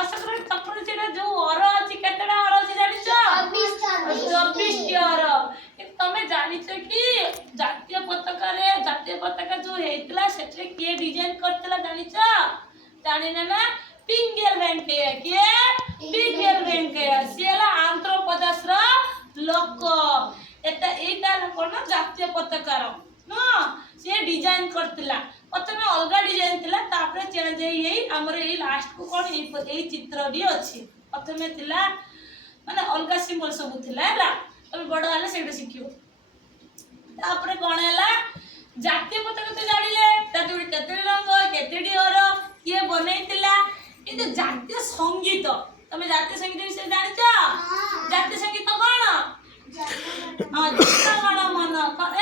ଅଶୋକର ଚକ୍ର ସେଟା ଯୋଉ ଅର ଅଛି କେତେଟା ଅର ଅଛି ଜାଣିଛ? 24ଟି ଅର। ତମେ ଜାଣିଛ କି ଜାତୀୟ ପତାକା ଯୋଉ ହେଇଥିଲା ସେଥିରେ କିଏ ଡିଜାଇନ କରିଥିଲା ଜାଣିଛ? ଜାଣିନା ନା? ପିଙ୍ଗେଲ ଭେଙ୍କୟା। କିଏ? ପିଙ୍ଗେଲ ଭେଙ୍କୟା। ସିଏ ହେଲା ଆନ୍ଧ୍ରପ୍ରଦେଶର ଲୋକ। এইটা কোন জাতীয় পতাকার নୁହଁ ସିଏ ଡିଜାଇନ କରିଥିଲା। ପ୍ରଥମେ ଅଲଗା ଡିଜାଇନ ଥିଲା ତାପରେ ଚେଞ୍ଜ ହେଇ ଆମର ଏଇ ଲାଷ୍ଟ କୁ କଣ ଏଇ ଚିତ୍ରଟି ଅଛି। ପ୍ରଥମେ ଥିଲା ମାନେ ଅଲଗା ସିମ୍ବଲ ସବୁ ଥିଲା ହେଲା। ତମେ ବଡ ହେଲେ ସେଇଟା ଶିଖିବ। ତାପରେ କଣ ହେଲା ଜାତୀୟ ପତାକା ତ ଜାଣିଲେ ତା ଯୋଉ କେତେଟି ରଙ୍ଗ କେତେଟି ଅର କିଏ ବନେଇଥିଲା। କିନ୍ତୁ ଜାତୀୟ ସଙ୍ଗୀତ ତମେ ଜାତୀୟ ସଙ୍ଗୀତ ବିଷୟରେ ଜାଣିଛ? ଜାତୀୟ ସଙ୍ଗୀତ କଣ? ଜନଗଣ ମନ କଣ?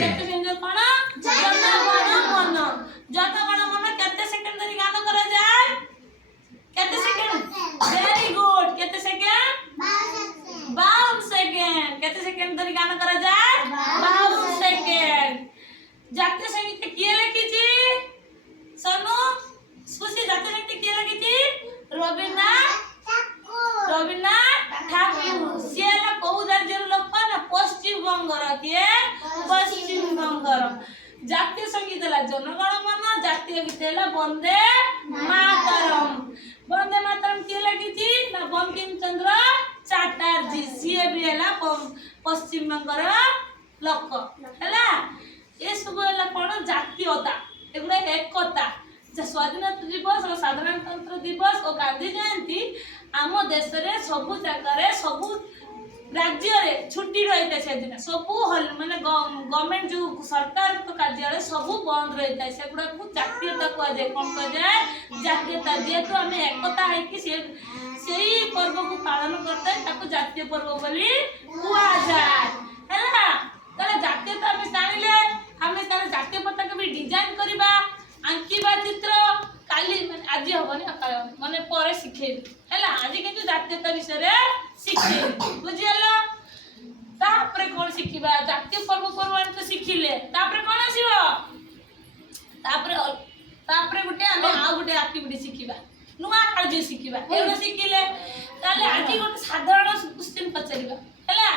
ଜାତୀୟ ସଙ୍ଗୀତ କଣ? ଜନଗଣ ମନ। ଜନଗଣ ମନ କେତେ ସେକେন্ড ଧରି ଗାନ କରାଯାଏ? କେତେ ସେକେন্ড? Very good. কেতে সেকেন্ড? 52 সেকেন্ড। কেতে সেকেন্ড ধরি গান କରାଯାଏ? 52 সেকেন্ড। জাতীয় সঙ্গীত কিଏ লেখিছি? শোনো খুশি জাতীয় সঙ্গীত কিଏ লেখিছি? রবীন্দ্রনাথ ঠাকুর। ସିଏ ହେଲା କୋଉ ରାଜ୍ୟର ଲୋକ ନା ପଶ୍ଚିମବଙ୍ଗର। କିଏ? ପଶ୍ଚିମବଙ୍ଗର। ଜାତୀୟ ସଙ୍ଗୀତ ହେଲା ଜନଗଣ ମନ। ଜାତୀୟ ଗୀତ ହେଲା ବନ୍ଦେ ମାତରମ୍। ବନ୍ଦେ ମାତରମ୍ କିଏ ଲେଖିଛି? ନା ବଙ୍କିମ ଚନ୍ଦ୍ର ଚାଟାର୍ଜୀ। ସିଏ ବି ହେଲା ପଶ୍ଚିମବଙ୍ଗର ଲୋକ ହେଲା। ଏସବୁ ହେଲା କଣ? ଜାତୀୟତା। ଏଗୁଡା ଏକତା। ସ୍ୱାଧୀନତା ଦିବସ ଓ ସାଧାରଣତନ୍ତ୍ର ଦିବସ ଓ ଗାନ୍ଧୀ ଜୟନ୍ତୀ ଆମ ଦେଶରେ ସବୁ ଜାଗାରେ ସବୁ ରାଜ୍ୟରେ ଛୁଟି ରହିଥାଏ। ସେଦିନ ସବୁ ମାନେ ଗଭର୍ଣ୍ଣମେଣ୍ଟ ଯୋଉ ସରକାରଙ୍କ କାର୍ଯ୍ୟାଳୟ ସବୁ ବନ୍ଦ ରହିଥାଏ। ସେଗୁଡାକୁ ଜାତୀୟତା କୁହାଯାଏ। କଣ କୁହାଯାଏ? ଜାତୀୟତା। ଯେହେତୁ ଆମେ ଏକତା ହେଇକି ସେଇ ପର୍ବକୁ ପାଳନ କରିଥାଏ ତାକୁ ଜାତୀୟ ପର୍ବ ବୋଲି କୁହାଯାଏ ହେଲା। ତାହେଲେ ଜାତୀୟତା ଆମେ ଜାଣିଲେ ଆମେ ତାର ଜାତୀୟ ପତାକା ବି ଡିଜାଇନ କରିବା ଆଙ୍କିବା ଚିତ୍ର କାଲି ଆଜି ହବନି ମାନେ ପରେ ଶିଖେଇବି ହେଲା। ଆଜି କିନ୍ତୁ ଜାତୀୟତା ବିଷୟରେ ଶିଖେଇବି ବୁଝିଗଲ। ତାପରେ କଣ ଶିଖିବା? ଜାତୀୟ ପର୍ବପର୍ବାଣି ତ ଶିଖିଲେ ତାପରେ କଣ ଆସିବ? ତାପରେ ଗୋଟେ ଆମେ ଆଉ ଗୋଟେ ଆକ୍ଟିଭିଟି ଶିଖିବା ନୂଆ କାର୍ଯ୍ୟ ଶିଖିବା। ଏଗୁଡ଼ା ଶିଖିଲେ ତାହେଲେ ଆଜି ଗୋଟେ ସାଧାରଣ କ୍ୱେଶ୍ଚିନ୍ ପଚାରିବା ହେଲା।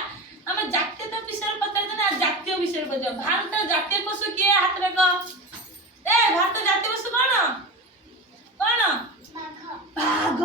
ଆମେ ଜାତୀୟତା ବିଷୟରେ ପଚାରିବା ନା ଜାତୀୟ ବିଷୟରେ ପଚାରିବା। ଭାରତର ଜାତୀୟ ପଶୁ କିଏ? ହାତରେ କହ। ଭାରତ ଜାତୀୟ ପଶୁ କଣ? କଣ? ବାଘ।